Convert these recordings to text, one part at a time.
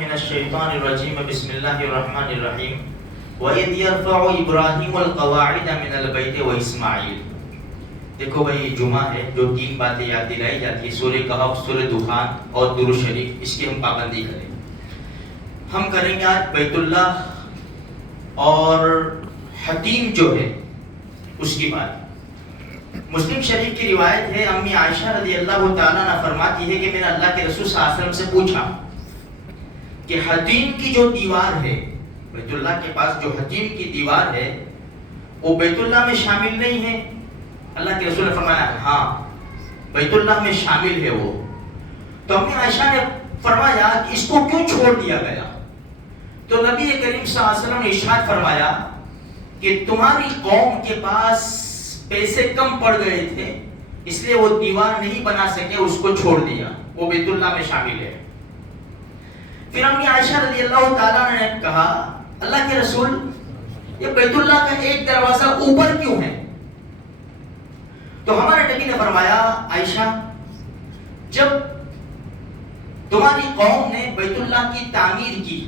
من الشیطان الرجیم بسم اللہ الرحمن الرحیم وَإِذْ يَرْفَعُ إِبْرَاهِيمُ الْقَوَاعِدَ مِنَ الْبَيْتِ وَإِسْمَاعِيلُ. دیکھو بھائی جمعہ ہے جو 3 باتیں یاد دلائی جاتی ہے، سورہ کہف، سورہ دخان اور درود شریف، اس کی ہم پابندی کریں. ہم کریں گے آج بیت اللہ اور حتیم جو ہے اس کی بات. مسلم شریف کی روایت ہے، امی عائشہ رضی اللہ تعالیٰ عنہ فرماتی ہے کہ میں نے اللہ کے رسول صلی اللہ علیہ وسلم سے پوچھا کہ حتیم کی جو دیوار ہے، بیت اللہ کے پاس جو حتیم کی دیوار ہے وہ بیت اللہ میں شامل نہیں ہے؟ اللہ کے رسول نے فرمایا ہاں بیت اللہ میں شامل ہے وہ. تو امی عائشہ نے فرمایا کہ اس کو کیوں چھوڑ دیا گیا؟ تو نبی کریم صلی اللہ علیہ وسلم نے ارشاد فرمایا کہ تمہاری قوم کے پاس پیسے کم پڑ گئے تھے، اس لیے وہ دیوار نہیں بنا سکے، اس کو چھوڑ دیا، وہ بیت اللہ میں شامل ہے. پھر امی عائشہ رضی اللہ تعالیٰ نے کہا اللہ کے رسول یہ بیت اللہ کا ایک دروازہ اوپر کیوں ہے؟ تو ہمارے نبی نے فرمایا عائشہ جب تمہاری قوم نے بیت اللہ کی تعمیر کی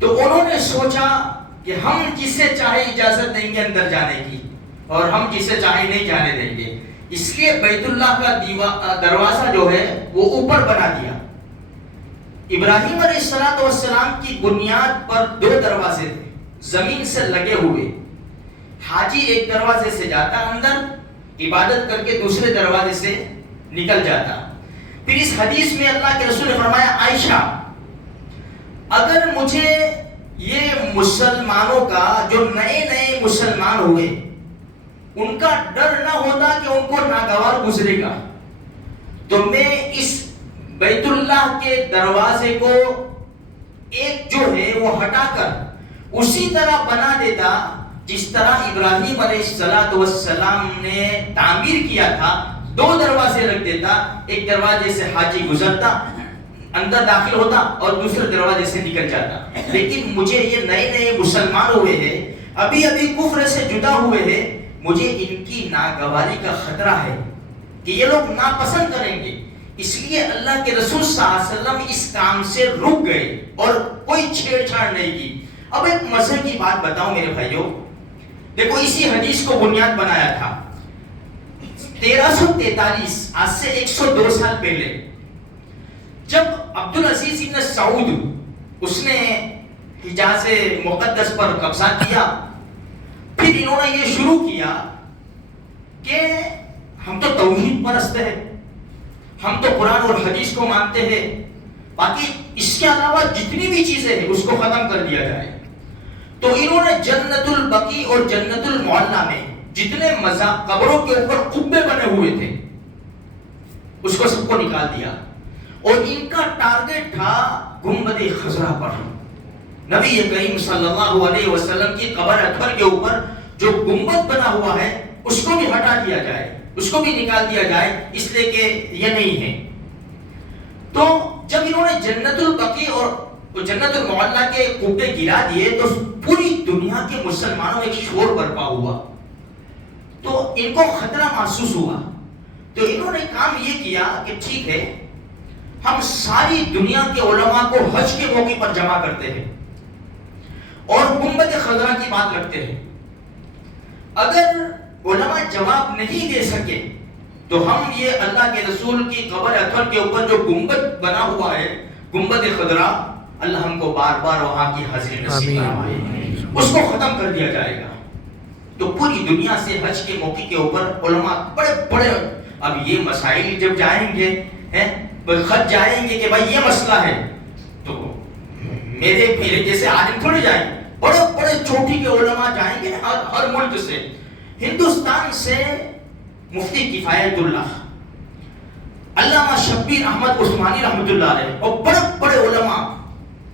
تو انہوں نے سوچا کہ ہم جسے چاہے اجازت دیں گے اندر جانے کی اور ہم جسے چاہے نہیں جانے دیں گے، اس لیے بیت اللہ کا دروازہ جو ہے وہ اوپر بنا دیا. ابراہیم علیہ السلام کی بنیاد پر 2 دروازے تھے زمین سے لگے ہوئے. حاجی ایک دروازے سے جاتا اندر عبادت کر کے دوسرے دروازے سے نکل جاتا. پھر اس حدیث میں اللہ کے رسول نے فرمایا عائشہ اگر مجھے یہ مسلمانوں کا جو نئے مسلمان ہوئے ان کا ڈر نہ ہوتا کہ ان کو ناگوار گزرے گا تو میں اس بیت اللہ کے دروازے کو ایک جو ہے وہ ہٹا کر اسی طرح بنا دیتا جس طرح ابراہیم علیہ السلام نے تعمیر کیا تھا. 2 دروازے رکھ دیتا، ایک دروازے سے حاجی گزرتا اندر داخل ہوتا اور دوسرے دروازے سے نکل جاتا. لیکن مجھے یہ نئے مسلمان ہوئے ہیں، ابھی کفر سے جدا ہوئے ہیں، مجھے ان کی ناگواری کا خطرہ ہے کہ یہ لوگ ناپسند کریں گے، اس لیے اللہ کے رسول صلی اللہ علیہ وسلم اس کام سے رک گئے اور کوئی چھیڑ چھاڑ نہیں کی. اب ایک مزے کی بات بتاؤں میرے بھائیوں، دیکھو اسی حدیث کو بنیاد بنایا تھا 1343 آج سے 102 سال پہلے جب عبدالعزیز بن سعود اس نے حجاز مقدس پر قبضہ کیا، پھر انہوں نے یہ شروع کیا کہ ہم تو توحید پرست ہیں، ہم تو قرآن اور حدیث کو مانتے ہیں، باقی اس کے علاوہ جتنی بھی چیزیں ہیں اس کو ختم کر دیا جائے. تو انہوں نے جنت البقیع اور جنت المعلی میں جتنے قبروں کے اوپر قبے بنے ہوئے تھے اس کو سب کو نکال دیا اور ان کا ٹارگٹ تھا گنبد خضرا پر. نبی کریم صلی اللہ علیہ وسلم کی قبر اطہر کے اوپر جو گنبد بنا ہوا ہے اس کو بھی ہٹا دیا جائے، اس کو بھی نکال دیا جائے، اس لیے کہ یہ نہیں ہے. تو جب انہوں نے جنت البقیع اور جنت المعلی کے قبے گرا دیے تو پوری دنیا کے مسلمانوں میں ایک شور برپا ہوا، تو ان کو خطرہ محسوس ہوا. تو انہوں نے کام یہ کیا کہ ٹھیک ہے ہم ساری دنیا کے علماء کو حج کے موقع پر جمع کرتے ہیں اور گنبد خضرا کی بات رکھتے ہیں. اگر علماء جواب نہیں دے سکے تو ہم یہ اللہ کے رسول کی قبر اطہر کے اوپر جو گنبد بنا ہوا ہے گنبد خضرا، اللہ ہم کو بار بار وہاں کی حاضری نصیب فرمائے، اس کو ختم کر دیا جائے گا. تو پوری دنیا سے حج کے موقع کے اوپر علماء بڑے اب یہ مسائل جب جائیں گے خط جائیں گے کہ بھائی یہ مسئلہ ہے تو میرے جیسے عالم تھوڑے جائیں، بڑے چوٹی کے علماء جائیں گے ہر ملک سے. ہندوستان سے مفتی کفایت اللہ، علامہ شبیر احمد عثمانی رحمۃ اللہ علیہ اور بڑے علماء،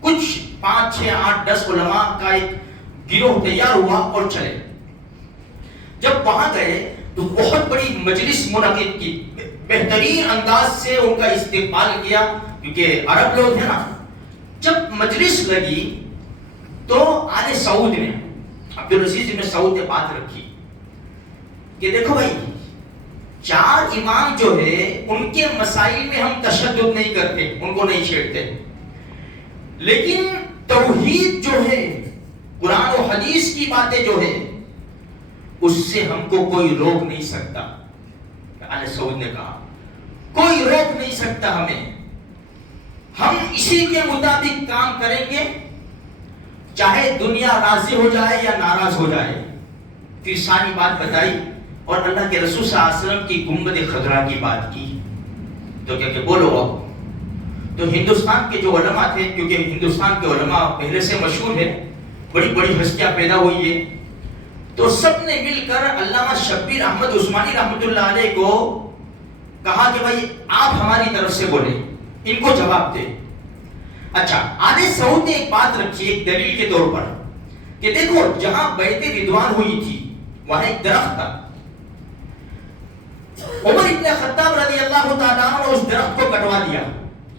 کچھ 5 6 8 10 علماء کا ایک گروہ تیار ہوا اور چلے. جب وہاں گئے تو بہت بڑی مجلس منعقد کی، بہترین انداز سے ان کا استقبال کیا کیونکہ عرب لوگ ہیں نا. جب مجلس لگی تو آل سعود نے عبدالعزیز بن سعود نے بات رکھی کہ دیکھو بھائی 4 امام جو ہے ان کے مسائل میں ہم تشدد نہیں کرتے، ان کو نہیں چھیڑتے، لیکن توحید جو ہے، قرآن و حدیث کی باتیں جو ہے، اس سے ہم کو کوئی روک نہیں سکتا. آل سعود نے کہا کوئی روک نہیں سکتا ہمیں، ہم اسی کے مطابق کام کریں گے چاہے دنیا راضی ہو جائے یا ناراض ہو جائے. پھر ساری بات بتائی اور اللہ کے رسول صلی اللہ علیہ وسلم کی گنبد خضرا کی بات کی. تو کیا کہ بولو اب. تو ہندوستان کے جو علماء تھے، کیونکہ ہندوستان کے علماء پہلے سے مشہور ہیں، بڑی بڑی ہستیاں پیدا ہوئی ہیں، تو سب نے مل کر علامہ شبیر احمد عثمانی رحمۃ اللہ علیہ کو کہا کہ بھائی آپ ہماری طرف سے بولیں، ان کو جواب دیں. اچھا، آل سعود نے ایک بات رکھی ایک دلیل کے طور پر کہ دیکھو جہاں بیعت رضوان ہوئی تھی وہاں ایک درخت تھا. عمر ابن خطاب رضی اللہ تعالیٰ عنہ نے اس درخت کو کٹوا دیا.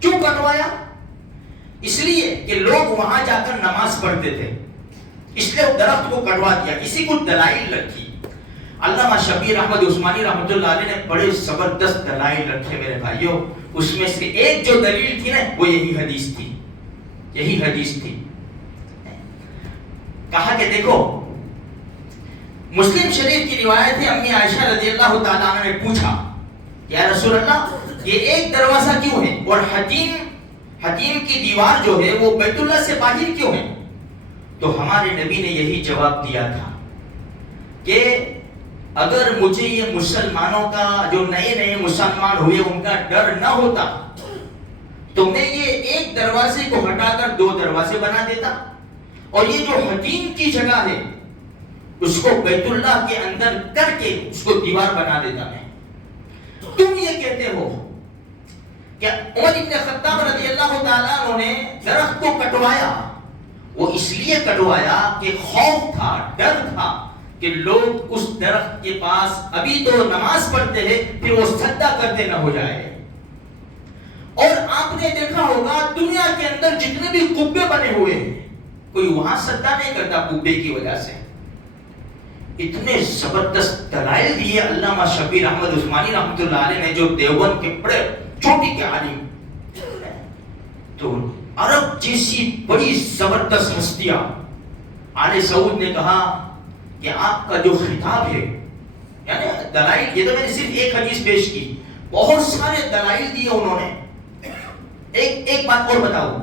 کیوں کٹوایا؟ اس لیے کہ لوگ وہاں جا کر نماز پڑھتے تھے، اس لیے وہ درخت کو کٹوا دیا. اسی کو دلائل رکھی. علامہ شبیر احمد عثمانی رحمۃ اللہ علیہ نے بڑے زبردست دلائل رکھے میرے بھائیوں. اس میں سے ایک جو دلیل تھی نا وہ یہی حدیث تھی، یہی حدیث تھی. کہا کہ دیکھو مسلم شریف کی روایت ہے، امی عائشہ رضی اللہ تعالیٰ عنہ نے پوچھا یا رسول اللہ یہ ایک دروازہ کیوں ہے اور حتیم کی دیوار جو ہے وہ بیت اللہ سے باہر کیوں ہے؟ تو ہمارے نبی نے یہی جواب دیا تھا کہ اگر مجھے یہ مسلمانوں کا جو نئے مسلمان ہوئے ان کا ڈر نہ ہوتا تو میں یہ ایک دروازے کو ہٹا کر دو دروازے بنا دیتا اور یہ جو حتیم کی جگہ ہے اس کو بیت اللہ کے اندر کر کے اس کو دیوار بنا دیتا میں. تم یہ کہتے ہو کہ عمر ابن خطاب رضی اللہ تعالیٰ عنہ نے درخت کو کٹوایا، وہ اس لیے کٹوایا کہ خوف تھا، ڈر تھا کہ لوگ اس درخت کے پاس ابھی تو نماز پڑھتے ہیں پھر وہ سجدہ کرتے نہ ہو جائے. اور آپ نے دیکھا ہوگا دنیا کے اندر جتنے بھی قبے بنے ہوئے ہیں کوئی وہاں سجدہ نہیں کرتا قبے کی وجہ سے. اتنے زبردست دلائل دیے علامہ شبیر احمد عثمانی رحمۃ اللہ علیہ نے جو دیوبند کے بڑے چوٹی کے عالم. تو عرب جیسی بڑی زبردست ہستیاں، آل سعود نے کہا کہ آپ کا جو خطاب ہے، یعنی دلائل، یہ تو میں نے صرف ایک حدیث پیش کی، بہت سارے دلائل دیے انہوں نے. ایک بات اور بتاؤ،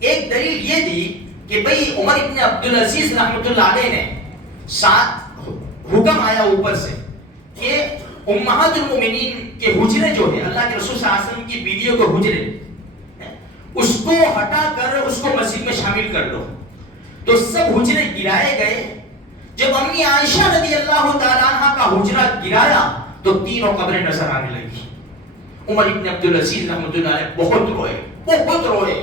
ایک دلیل یہ دی کہ بھئی عمر ابن عبدالعزیز رحمۃ اللہ علیہ نے ساتھ حکم آیا اوپر سے کہ امہات المومنین کے حجرے جو ہے، اللہ کے رسول صلی اللہ علیہ وسلم کی بیویوں کے حجرے، اس کو ہٹا کر اس کو مسجد میں شامل کر دو. تو سب حجرے گرائے گئے. جب امی عائشہ رضی اللہ تعالیٰ عنہ کا حجرہ گرایا تو تینوں قبریں نظر آنے لگی. عمر ابن عبدالعزیز رحمۃ اللہ علیہ بہت روئے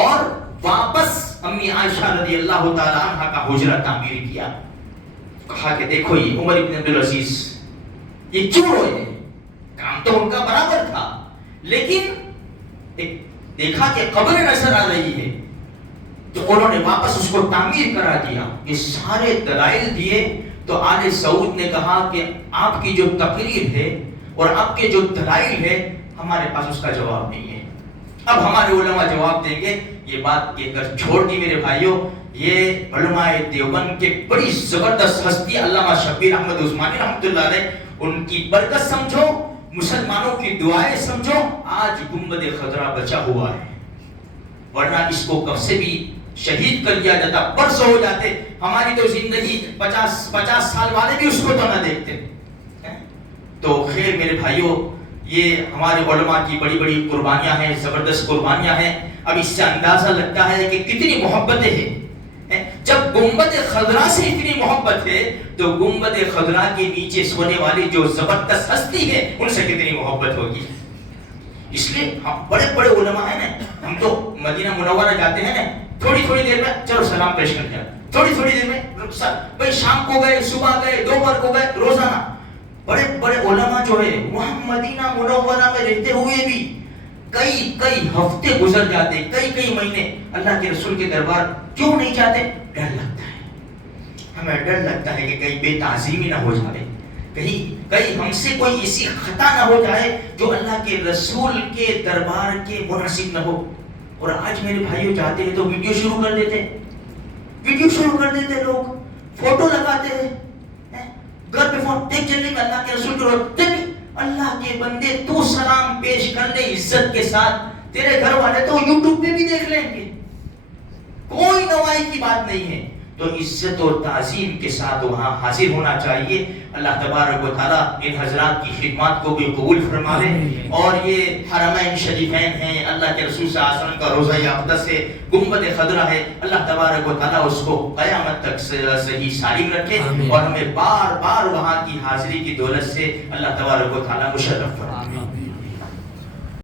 اور واپس امی عائشہ رضی اللہ تعالیٰ عنہ کا حجرہ تعمیر کیا. کہا کہ دیکھو یہ عمر ابن عبدالعزیز یہ کیوں روئے؟ کام تو ان کا برابر تھا، لیکن دیکھا کہ قبر نظر آ رہی ہے تو انہوں نے واپس اس کو تعمیر کرا دیا. یہ سارے دلائل دیے. تو آل سعود نے کہا کہ آپ کی جو تقریر ہے اور آپ کے جو دلائل ہے ہمارے پاس اس کا جواب نہیں ہے، اب ہمارے علماء جواب دیں گے. یہ بات کہہ کر چھوڑ دی میرے بھائیوں. یہ علماء دیوبند کے بڑی زبردست ہستی علامہ شبیر احمد عثمانی رحمۃ اللہ علیہ، ان کی برکت سمجھو، مسلمانوں کی دعائیں سمجھو، آج گنبد خضرا بچا ہوا ہے. ورنہ اس کو کب سے بھی شہید کر دیا جاتا، برس ہو جاتے. ہماری تو زندگی 50 سال والے بھی اس کو تو نہ دیکھتے. تو خیر میرے بھائیوں، یہ ہمارے علماء کی بڑی بڑی قربانیاں ہیں، زبردست قربانیاں ہیں. اب اس سے اندازہ لگتا ہے کہ کتنی محبتیں ہیں. جب گنبد خضرا سے اتنی محبت ہے تو گنبد خضرا کے نیچے سونے والی جو زبردست ہستی ہے ان سے کتنی محبت ہوگی. اس لیے ہم بڑے بڑے علماء ہیں نا، ہم تو مدینہ منورہ جاتے ہیں نا، تھوڑی دیر میں چلو سلام پیش کر دیا، تھوڑی دیر میں بھائی شام کو گئے، صبح گئے، دوپہر کو گئے، روزانہ. بڑے بڑے علماء جو ہے وہاں مدینہ منورہ میں رہتے ہوئے بھی کئی ہفتے گزر جاتے، کئی مہینے اللہ کے رسول کے دربار کیوں نہیں جاتے؟ ڈر لگتا ہے، ہمیں ڈر لگتا ہے کہ کہیں بے تعظیمی نہ ہو جائے، کہیں ہم سے کوئی ایسی خطا نہ ہو جائے جو اللہ کے رسول کے دربار کے مناسب نہ ہو. اور آج میرے بھائیوں جاتے ہیں تو ویڈیو شروع کر دیتے لوگ، فوٹو لگاتے ہیں گھر پہ، فون دیکھ جلدی میں اللہ کے رسول کو دیکھ، اللہ کے بندے تو سلام پیش کر لے عزت کے ساتھ، تیرے گھر والے تو یوٹیوب پہ بھی دیکھ لیں گے، کوئی نوائی کی بات نہیں ہے. تو عزت اور تعظیم کے ساتھ وہاں حاضر ہونا چاہیے. اللہ تبارک و تعالیٰ ان حضرات کی خدمات کو بھی قبول فرما لے. اور یہ حرمین شریفین ہیں، اللہ کے رسول صلی اللہ علیہ وسلم کا روضہ اقدس ہے، گنبد خضرا ہے، اللہ تبارک و تعالیٰ اس کو قیامت تک صحیح سالم رکھے اور ہمیں بار بار وہاں کی حاضری کی دولت سے اللہ تبارک و تعالیٰ مشرف فرمائے.